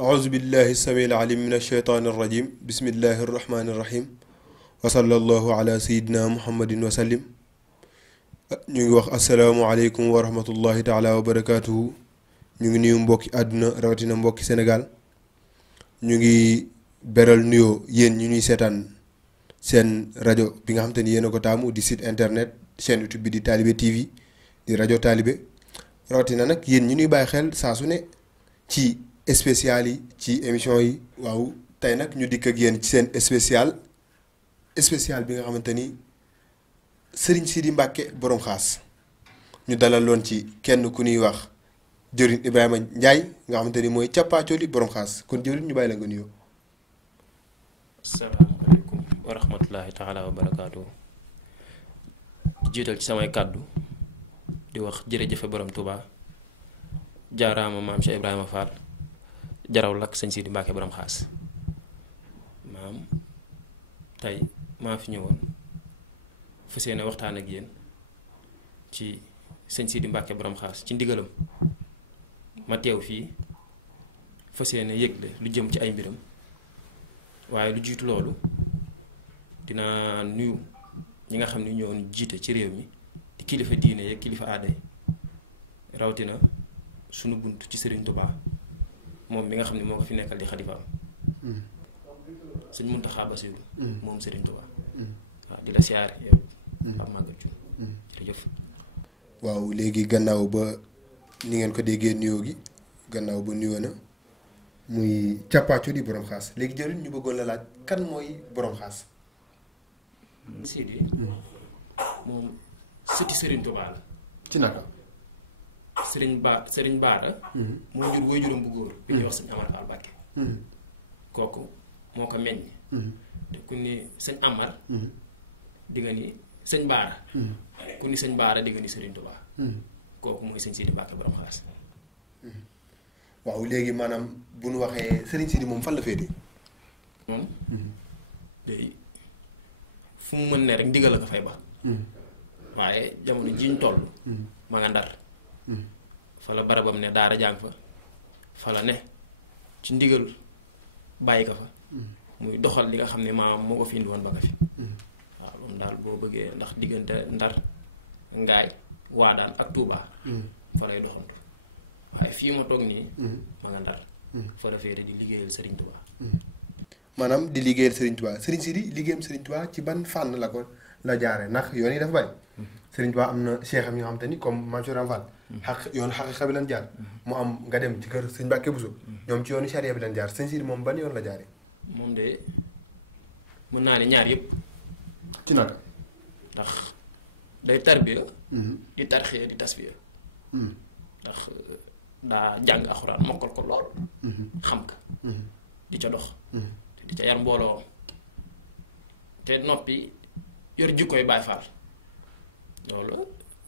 أعوذ بالله السميع العليم من الشيطان الرجيم بسم الله الرحمن الرحيم وصلى الله على سيدنا محمد وسلم ñu ngi wax asalaamualeykum wa rahmatullahi taala wa barakaatuhu ñu ngi nuyu mbokki àdduna rawatina mbokki Sénégal ñu ngi beral nuyoo yéen ñu ñuy seetaan seen rajo bi nga xam te ni yéen a ko taamu di site internet chaîne YouTube bi di Talibé TV di rajo Talibé rawatina nag yéen ñu ñuy bàyyi xel saa su ne ci spécial yi ci émission yi. waaw tey nag ñu dikk ak yéen ci seen spécial bi nga xamante ni Serigne Sidi Mbacke borom xaas ñu dalaloon ci kenn ku ñuy wax jëriñ Ibrahima Ndiaye nga xamante ni mooy cappaacoli borom xaas kon jëriñ ñu bàyyi la nga nuyoo. asalaamaaleykum wa rahmatullahi taala wa barakaatu. jiital ci samay kàddu di wax jërëjëfe borom Touba jaaraama maam Cheikh Ibrahima Fall jaraw lakk sëñ Sidi Mbacke borom xaas maam tey maa fi ñëwoon fas yéene waxtaan ak yéen ci sëñ Sidi Mbacke borom xaas ci ndigalam ma teew fii fas yéene yëgle lu jëm ci ay mbiram waaye lu jiitu loolu dina nuyu ñi nga xam ne ñoo jiite ci réew mi di kilifa diine yeeg kilifa aada yi rawatina sunu bunt ci Serigne Touba moom mi nga xam ne moo ko fi nekkal di xalifaam sëñ Muntaxa Basiru moom Serigne Touba waaw di la siyaar yow Pape Maguette Thioune jërëjëf. waaw léegi gannaaw ba ni ngeen ko déggee nuyoo gi gannaaw ba nuyoo na muy càppaacu di borom xaas léegi jëriñ ñu bëggoon la laaj kan mooy borom xaas. Sidi moom sëti Serigne Touba la. ci naka. Serigne Baara. moo jur waajuram bu góor. bi ñuy wax sëñ Amar Fall Mbacke. kooku moo ko meññ. te ku ni sëñ Amar. di nga ni sëñ Baara. ku ni sëñ Baara di nga ni Serigne Touba. kooku mooy sëñ Sidi Mbacke borom xaas. waaw léegi maanaam bu nu waxee Serigne Sidi moom fan la féete. moom day fu mu mën ne rek ndigal la ko fay ba. waaye jamono ji ñu toll. ma nga Ndar. fa la barabam ne daara jàng fa la ne ci ndigal bàyyi ko fa. muy doxal li nga xam ne maam moo ko fi indi woon ba nga fi. waaw loolu daal boo bëggee ndax diggante Ndar Ngaay Waadaan ak Touba. fa lay doxantu waaye fii ma toog nii. ma nga Ndar. fa la féete di liggéeyal Serigne Touba. maanaam di liggéeyal Serigne Touba Serigne Sidi liggéeyam Serigne Touba ci ban fànn la jaare ndax yoon yi dafa bari. Serigne Touba am na cheikh am yoo xam te ni comme Maam Cheikh Fall. yoon xaqiqa bi lan jaar. mu am nga dem ci kër Sëñ Mbàkke Buso ñoom ci yoonu charia bi lan jaar Serigne Sidi moom ban yoon la jaare. moom de mën naa ne ñaar yëpp. ci naka. ndax day tarbiya di tarxiya di tasfiya ndax daa jàng alxuraan mokkal ko lool. xam ka di ca dox. te di ca yar mbooloo te noppi yor jikkoy Baay Faal loolu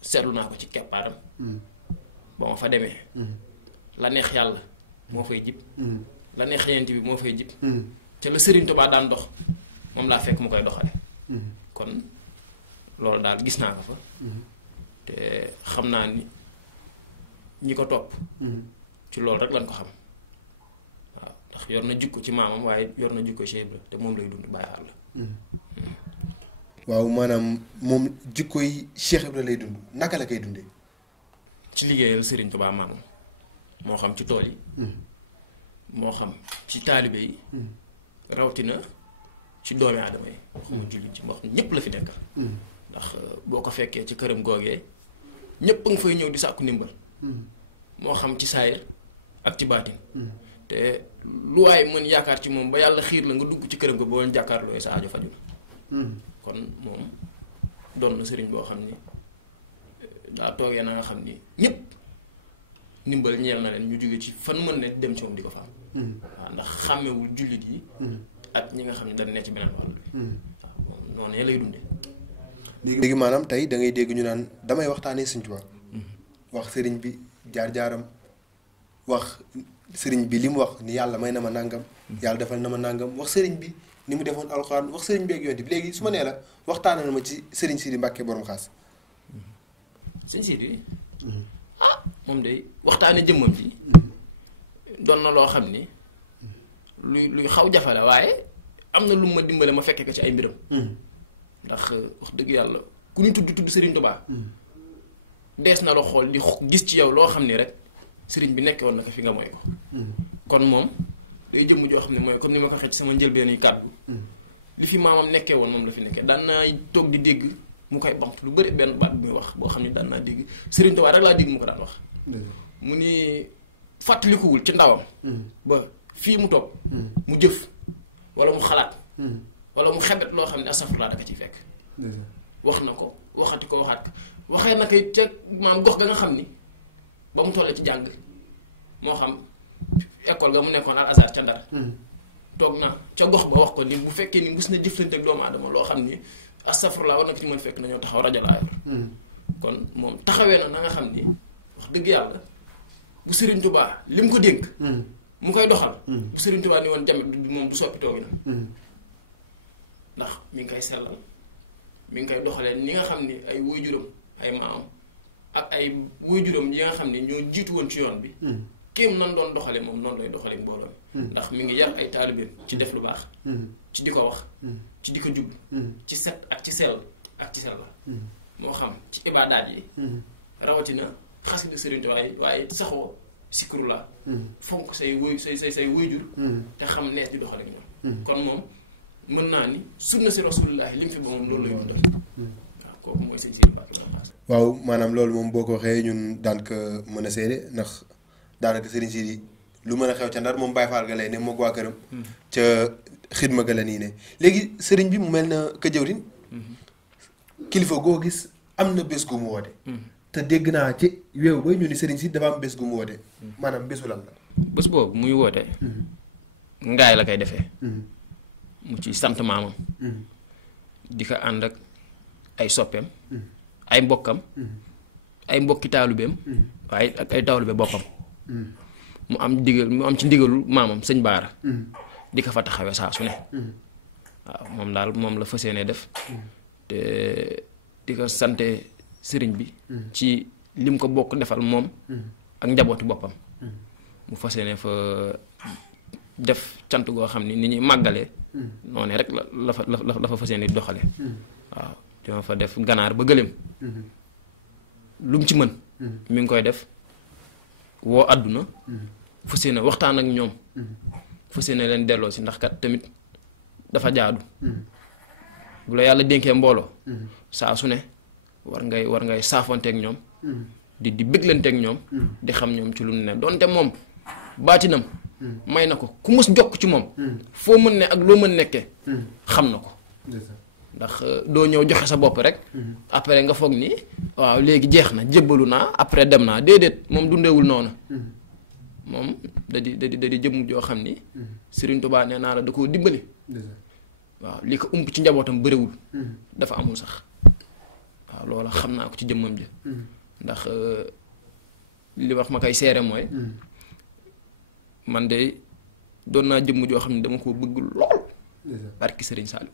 seetlu naa ko ci keppaaram. ba ma fa demee. la neex yàlla moo fay jib. la neex yent bi moo fay jib. ca la Serigne Touba daan dox moom laa fekk mu koy doxale kon loolu daal gis naa ko fa. te xam naa ni ñi ko topp. ci loolu rek lañ ko xam waaw ndax yor na jikko ci maamam waaye yor na jikko Cheikh Ibra te moom lay dund Baay Faal la. waaw maanaam moom jikko yi Cheikh Ibra lay dund naka la koy dundee. ci liggéeyal Serigne Touba maamam moo xam ci tool yi. moo xam ci taalibe yi. rawatina ci doomi aadama yi. waxuma jullit ci moo xam ñëpp la fi nekkal. ndax boo ko fekkee ci këram googee ñëpp a nga fay ñëw di sàkku ndimbal. moo xam ci saayir ak ci baatin. te lu waay mën yaakaar ci moom ba yàlla xiir la nga dugg ci këram ko boo leen jàkkaarloo sa aajo fajul. kon moom doon na sëriñ boo xam ni daa toogee na nga xam ni ñëpp ndimbal ñeel na leen ñu jóge ci fan mën ne dem ci moom di ko fa am. waaw ndax xàmmewul jullit yi. ak ñi nga xam ne dañ ne ci beneen wàll bi. waaw moom noonu lay dundee. léegi maanaam tey da ngay dégg ñu naan damay waxtaanee Sëñ Tuubaa. wax sëriñ bi jaar-jaaram wax sëriñ bi li mu wax ni yàlla may na ma nàngam. yàlla defal na ma nàngam wax sëriñ bi ni mu defoon alxuraan wax sëriñ bi ak yonent bi léegi su ma nee la waxtaanal na ma ci sëriñ Sidi Mbacke borom xaas. sëñ Sidi moom de waxtaane jëmmam ji doon na loo xam ni luy xaw jafe la waaye am na lu ma dimbale ma fekke ko ci ay mbiram ndax wax dëgg yàlla ku ñu tudd Serigne Touba dees na la xool di gis ci yow loo xam ni rek Serigne bi nekke woon na ko fi nga mooy ko kon moom day jëmm joo xam ne mooy comme ni ma ko waxee ci sama njëlbeen yi kàddu li fi maamam nekkee woon moom la fi nekkee daan naa toog di dégg mu koy bamtu lu bëri benn baat bi muy wax boo xam ne daan naa dégg Serigne Touba rek laa dégg mu ko daan wax mu ni fàttalikuwul ci ndawam ba fii mu toog mu jëf wala mu xalaat wala mu xebet loo xam ne astafurlaa da ko ciy fekk wax na ko waxati ko waxaat ko waxee na koy ca maam gox ga nga xam ni ba mu tollee ci jàng moo xam école ga mu nekkoon al azar ca Ndar toog na ca gox ba wax ko ni bu fekkee ni mus na jëflante ak doomu aadama loo xam ni astafurlaa war na ko ci mën fekk nañoo taxaw rajo laa yor kon moom taxawee na nga xam ni wax dëgg yàlla bu Serigne Touba li mu ko dénk mu koy doxal bu Serigne Touba ni woon jamet moom du soppi toogi na ndax mi ngi koy sellal mi ngi koy doxalee ni nga xam ni ay waajuram ay maam ak ay waajuram yi nga xam ni ñoo jiitu woon ci yoon bi kéem nan doon doxale moom noonu lay doxale mbooloo ndax mi ngi yar ay taalibeem ci def lu baax ci di ko wax ci di ko jub ci set ak ci sell ak ci sellal moo xam ci ibaadaat yi rawatina xasida Serigne Touba yi waaye saxoo sikru la fonk say waajur te xam nees di doxale ak ñoom kon moom mën naa ni sunna si rasulullah li mu fi ba moom loolu lay dundal waaw kooku mooy sëñ Sidi Mbacke waaw maanaam loolu moom boo ko waxee ñun daan ko mën a seede ndax daanaka Serigne Sidi lu mën a xew ca Ndar moom Baye Fall ga lay ne moog waa këram ca xidma ga la nii ne léegi sëriñ bi mu mel na ka jëwriñ kilifa goo gis am na bés gu mu woote te dégg naa ci weew ba ñu ni Serigne Sidi dafa am bés gu mu woote maanaam bésu lan la bés boobu muy woote ngaay la koy defee mu ci sant maamam di ko ànd ak ay soppeem ay mbokkam ay mbokki taalubeem waaye ak ay taalube boppam mu am ci ndigalul maamam sëñ Baara di ko fa taxawee saa su ne waaw moom daal moom la fas yéene def te di ko sante sëriñ bi ci lim ko bokk defal moom ak njabootu boppam mu fas yéene fa def cant goo xam ni ñuy màggalee noonu rek la fa fas yéene doxale waaw dima fa def ganaar ba gëléem lu mu ci mën mi ngi koy def woo àdduna fas yéene waxtaan ak ñoom fas yéene leen delloo si ndax kat tamit dafa jaadu bu la yàlla dénkee mbooloo saa su ne war ngay saafonteeg ñoom di béglanteeg ñoom di xam ñoom ci lu ne donte moom baatinam may na ko ku mus jokk ci moom foo mën ne ak loo mën nekkee xam na ko ndax doo ñëw joxe sa bopp rek après nga foog ni waaw léegi jeex na jébbalu naa après dem naa déedéet moom dundeewul noonu moom da di jëmm joo xam ni Serigne Touba nee naa la da koo dimbali waaw li ko ump ci njabootam bëriwul dafa amul sax waaw loola xam naa ko ci jëmmam ji ndax li wax ma koy seere mooy man de doon naa jëmm joo xam ne dama ko bëgg lool barki Serigne Saliou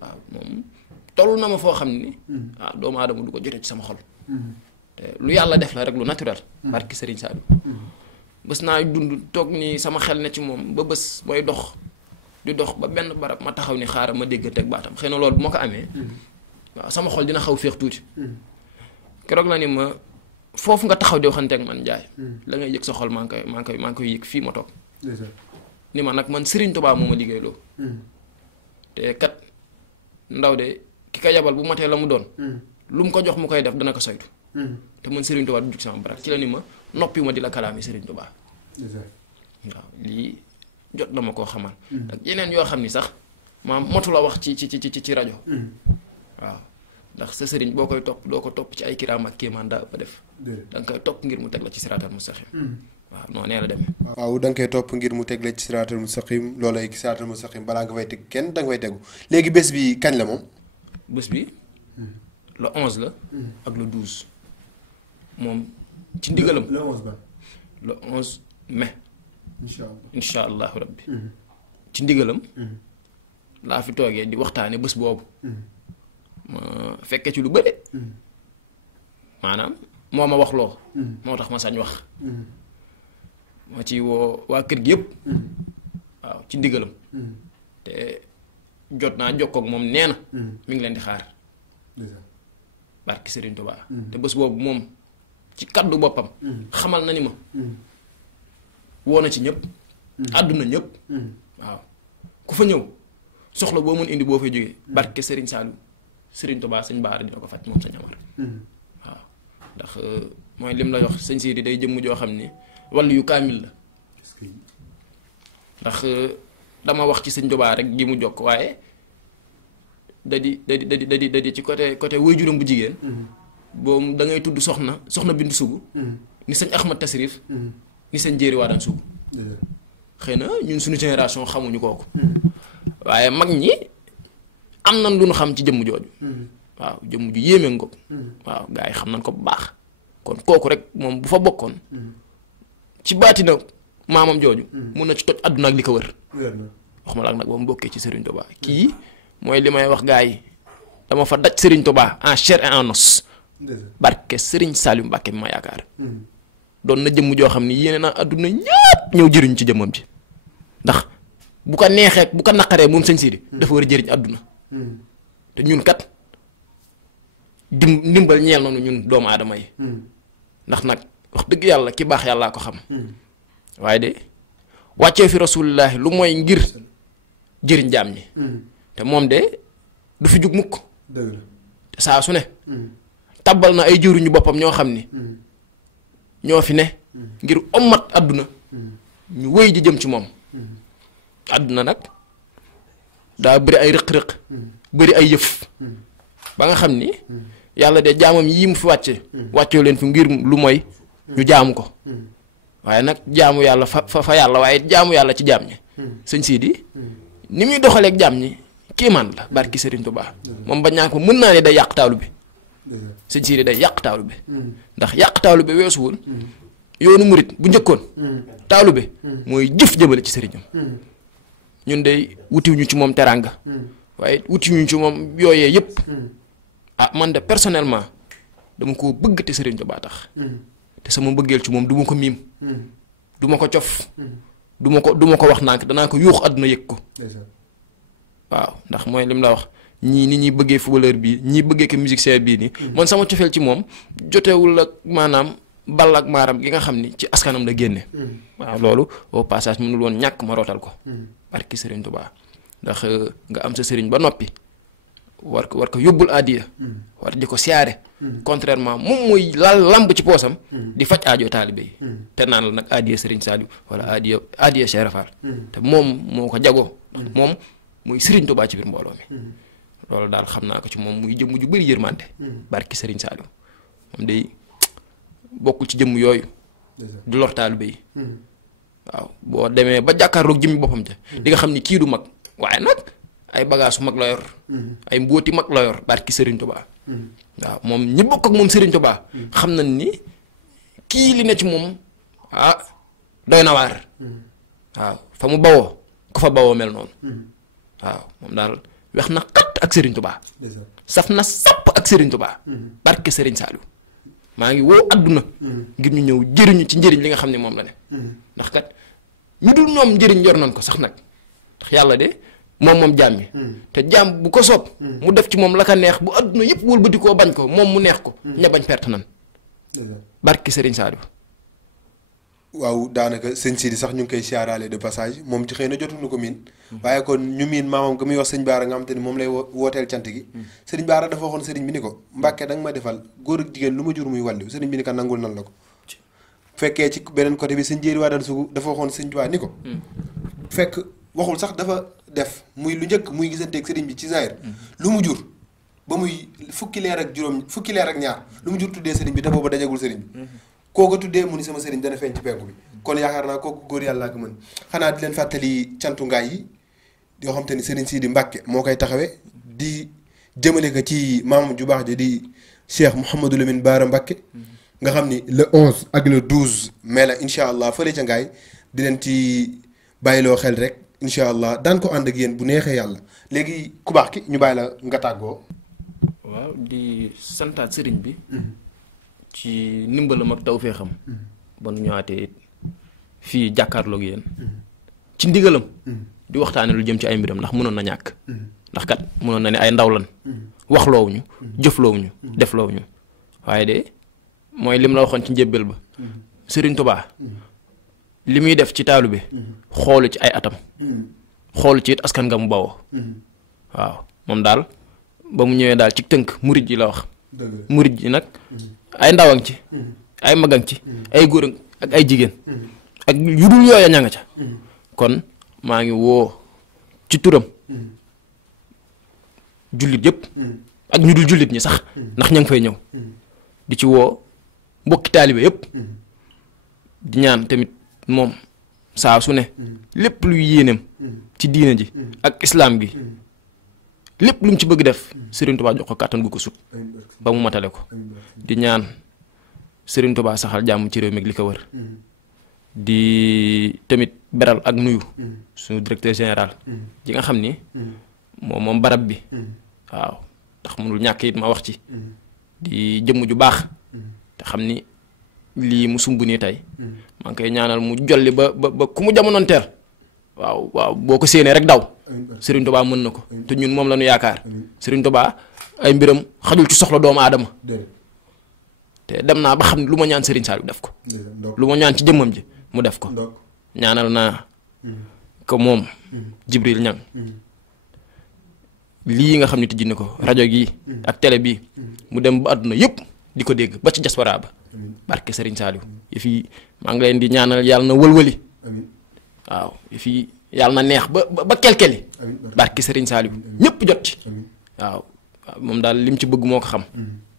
waaw moom toll na ma foo xam ni waaw doomu aadama du ko jotee ci sama xol te lu yàlla def la rek lu naturel barki Serigne Saliou bés naa dund toog ni sama xel ne ci moom ba bés mooy dox di dox ba benn barab ma taxaw ni xaaral ma dégganteeg baatam xëy na loolu bu ma ko amee waaw sama xol dina xaw féex tuuti keroog la ni ma foofu nga taxaw di waxanteeg man Njaay la ngay yëg sa xol maa ngi koy yëg fii ma toog ni ma nag man Serigne Touba moo ma liggéeyloo te kat ndaw de ki ka yabal bu matee la mu doon lu mu ko jox mu koy def dana ko saytu te man Serigne Touba du jug sama barak ci la ni ma noppi ma di la kalaami Serigne Touba waaw lii jot na ma koo xamal ak yeneen yoo xam ni sax maam motu la wax ci rajo waaw ndax sa sëriñ boo koy topp doo ko topp ci ay kiraam ak kéemaan daa ba def da nga koy topp ngir mu teg la ci siraatal mustaqim waaw noonu nee la demee waaw da nga koy topp ngir mu teg la ci siraatal mustaqim loolay siraatal mustaqim balaa nga fay teg kenn da nga fay tegu léegi bés bi kañ la moom bés bi le 11 la ak le 12 moom ci ndigalam le 11 ba le 11 mai insha allahu rabbi ci ndigalam laa fi toogee di waxtaane bés boobu ma fekke ci lu bëri maanaam moo ma wax loo moo tax ma sañ wax ma ci woo waa kër gi yëpp waaw ci ndigalam te jot naa jokkoog moom nee na mi ngi leen di xaar barki Serigne Touba te bés boobu moom ci kaddu boppam xamal na ni ma woo na ci ñëpp àdduna ñëpp waaw ku fa ñëw soxla boo mën indi boo fay jógee barke Serigne Saliou Serigne Touba sëñ Baara dina ko faj moom sëñ Amar waaw ndax mooy lim la wax sëñ Sidi day jëmm joo xam ni wàllu yu kaamil la ndax dama wax ci sëñ Touba rek ji mu jokk waaye da di ci côté waajuram bu jigéen boobu da ngay tudd soxna Bintu Sugu ni sëñ Ahmad Tasrif ni sëñ Jéeri waa daan Sugu xëy na ñun suñu génération xamuñu kooku waaye mag ñi am nañ lu ñu xam ci jëmm jooju waaw jëmm ju yéeme nga ko waaw gaa yi xam nañ ko bu baax kon kooku rek moom bu fa bokkoon ci baatina maamam jooju mun na ci toj àdduna ak li ko wër wax ma la nag ba mu bokkee ci Serigne Touba kii mooy li may wax gaa yi dama fa daj Serigne Touba en chair et en os barke Serigne Saliou Mbacké bi ma yaakaar doon na jëmm joo xam ni yéene naa àdduna ñëpp ñëw jëriñ ci jëmmam ji ndax bu ko neexee bu ko naqaree moom sëñ Sidi dafa war a jëriñ àdduna te ñun kat ndimbal ñeel nañu ñun doomu aadama yi ndax nag wax dëgg yàlla ki baax yàllaa ko xam waaye de wàccee fi rasulillahi lu mooy ngir jëriñ jaam ñi te moom de du fi jug mukk te saa su ne tabbal na ay jëruñu boppam ñoo xam ni ñoo fi ne ngir ommat àdduna ñu wéy ji jëm ci moom àdduna nag daa bëri ay rëq-rëq bëri ay yëf ba nga xam ni yàlla de jaamam yii mu fi wàccee leen fi ngir lu mooy ñu jaamu ko waaye nag jaamu yàlla fa yàlla waaye jaamu yàlla ci jaam ñi sëñ Sidi ni muy doxaleeg jaam ñi kiimaan la barki Serigne Touba moom ba ñaa ko mën naa ne day yàq taalu bi sëñ Sidi day yàq taalu bi ndax yàq taalu bi weesuwul yoonu murit bu njëkkoon taalu bi mooy jëf jëmale ci sëriñam ñun day wutiwuñu ci moom teraanga waaye wutiwuñu ci moom yooyee yëpp ah man de personnellement dama ko bëgg te Serigne Touba tax te sama bëggeel ci moom du ma ko miim du ma ko cof du ma ko wax nànk danaa ko yuux àdduna yëg ko waaw ndax mooy lim la wax ñii ni ñuy bëggee footballeur bii ñii bëggee ko musicien bii nii man sama cofeel ci moom jotewul ak maanaam ball ak maaram gi nga xam ni ci askanam la génne waaw loolu au passage mënul woon ñàkk ma rootal ko barki Serigne Touba ndax nga am sa sëriñ ba noppi war ko yóbbul addiya war di ko siyaare contrairement moom mooy lamb ci poosam di faj aajo taalibe yi te naan la nag addiya Serigne Saliou wala addiya Cheikh Rafal te moom moo ko jagoo moom muy Serigne Touba ci biir mbooloo mi loolu daal xam naa ko ci moom muy jëmm ju bëri yërmande barki Serigne Saliou moom day bokkul ci jëmm yooyu du lor taalibe yi waaw boo demee ba jàkkaarloog jëmmi boppam ja di nga xam ni kii du mag waaye nag ay bagage su mag la yor ay mbóoti mag la yor barki Serigne Touba waaw moom ñi bokk ak moom Serigne Touba xam nañ ni kii li ne ci moom ah doy na waar waaw fa mu bawoo ku fa bawoo mel noonu waaw moom daal wex na xat ak Serigne Touba saf na sapp ak Serigne Touba barki Serigne Saliou maa ngi woo àdduna ngir ñu ñëw jëriñu ci njëriñ li nga xam ne moom la ne ndax kat ñu dul ñoom njëriñ yor nañ ko sax nag ndax yàlla de moom jaam ñi te jaam bu ko soob mu def ci moom la ka neex bu àdduna yëpp wëlbati koo bañ ko moom mu neex ko ña bañ perte nan barki Serigne Saliou waaw daanaka sëñ Sidi sax ñu ngi koy siyaaraale de passage moom ci xëy na jotuñu ko miin waaye kon ñu miin maamam ga muy wax sëñ Baara nga xam te ni moom lay wooteel cant gi sëriñ Baara dafa waxoon sëriñ bi ni ko Mbàkke da nga ma defal góor ak jigéen lu ma jur muy wàllu sëriñ bi ni ko nangul nan la ko fekkee ci beneen côté bi sëñ Jéeri waa daan sugu dafa waxoon sëñ Tuubaa ni ko fekk waxul sax dafa def muy lu njëkk muy gisanteeg sëriñ bi ci zaahir lu mu jur ba muy fukki leer ak ñaar lu mu jur tuddee sëriñ bi te booba dajagul sëriñ bi kooku tuddee mu ni sama sëriñ dana feeñ ci penku bi kon yaakaar naa kooku góor yàlla ko mën xanaa di leen fàttali cantu ngaay yi yoo xam te ni sëriñ Sidi Mbàkke moo koy taxawee di jëmale ko ci maamam ju baax ji di Cheikh Mouhamadou Lamine Bara Mbàkke nga xam ni le 11 ak le 12 mai la incha allah fële ca ngaay di leen ci bàyyiloo xel rek incha allah daan ko ànd ak yéen bu neexee yàlla léegi ku baax ki ñu bàyyi la nga tàggoo. waaw di santaat sëriñ bi. ci ndimbalam ak tawfeexam ba nu ñëwaatee fii jàkkaarloog yéen ci ndigalam di waxtaane lu jëm ci ay mbiram ndax mënoon na ñàkk ndax kat mënoon na ne ay ndaw lan waxloowuñu jëfloowuñu defloowuñu waaye de mooy lim la waxoon ci njëbbal ba Serigne Touba li muy def ci taalu bi xoolu ci ay atam xoolu ci it askan nga mu bawoo waaw moom daal ba mu ñëwee daal ci tënk murid yi la wax murid yi nag ay ndawang ci ay magang ci ay góor ak ay jigéen ak yu dul yooya ña nga ca kon maa ngi woo ci turam jullit yëpp ak ñu dul jullit ñi sax ndax ña ngi fay ñëw di ci woo mbokki taalibe yëpp di ñaan tamit moom saa su ne lépp luy yéeneem ci diine ji ak islaam gi lépp lu mu ci bëgg def Serigne Touba jox ko kàttan gu ko sut ba mu matale ko di ñaan Serigne Touba saxal jàmm ci réew mi ak li ko wër di tamit beral ak nuyu suñu directeur général ji nga xam ni moom barab bi waaw ndax mënul ñàkk it ma wax ci di jëmm ju baax te xam ni lii mu sumb nii tey maa ngi koy ñaanal mu jolli ba ku mu jamonoon teel waaw boo ko séenee rek daw Serigne Touba mën na ko te ñun moom la ñu yaakaar Serigne Touba ay mbiram xajul ci soxla doomu aadama te dem naa ba xam ne lu ma ñaan Serigne Saliou def ko lu ma ñaan ci jëmmam ji mu def ko ñaanal naa ko moom Jibril Ñang lii nga xam ne tijji na ko rajo gi ak télé bi mu dem ba àdduna yëpp di ko dégg ba ci diaspora ba barke Serigne Saliou yëf yi maa ngi leen di ñaanal yàlla na wëlwëli waaw yëf yi yàlla na neex ba kelkeli barke Serigne Saliou ñëpp jot ci waaw moom daal lim ci bëgg moo ko xam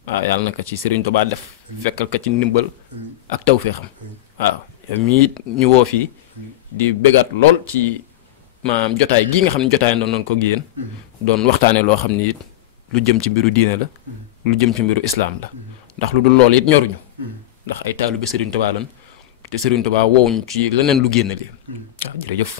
waaw yàlla na ko ci Serigne Touba def fekkal ko ci ndimbal ak tawfeexam waaw mii ñu woo fii di bégaat lool ci maanaam jotaay gii nga xam ne jotaay doon ko génn doon waxtaane loo xam ni it lu jëm ci mbiru diine la lu jëm ci mbiru islaam la ndax lu dul loolu it ñoruñu ndax ay taalibe Serigne Touba lan te Serigne Touba woowuñu ci leneen lu génn li waaw jërëjëf.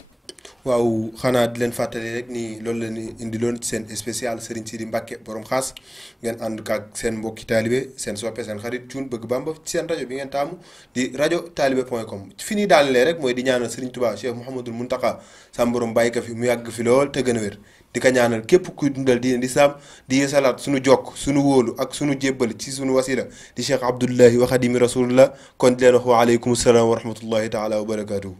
waaw xanaa di leen fàttali rek ni loolu la ñu indi loon ci seen spécial Serigne Sidi Mbacke borom xaas ngeen ànd ak seen mbokki taalibe seen soppe seen xarit cuun bëgg Bamba ci seen rajo bi ngeen taamu di rajo taalibe.com fi ñuy daanelee rek mooy di ñaanal Serigne Touba Cheikh Mouhamadul Mountakha sam borom bàyyi ko fi mu yàgg fi lool te gën a wér di ko ñaanal képp kuy dundal diine di saam di yeesalaat suñu jokk suñu wóolu ak suñu jébbal ci suñu wasila di Cheikh Abdullahi wa Xadimi Rasulullah kon di leen wax wa aleykum salaam wa rahmatullahi taala wa barakaatuhu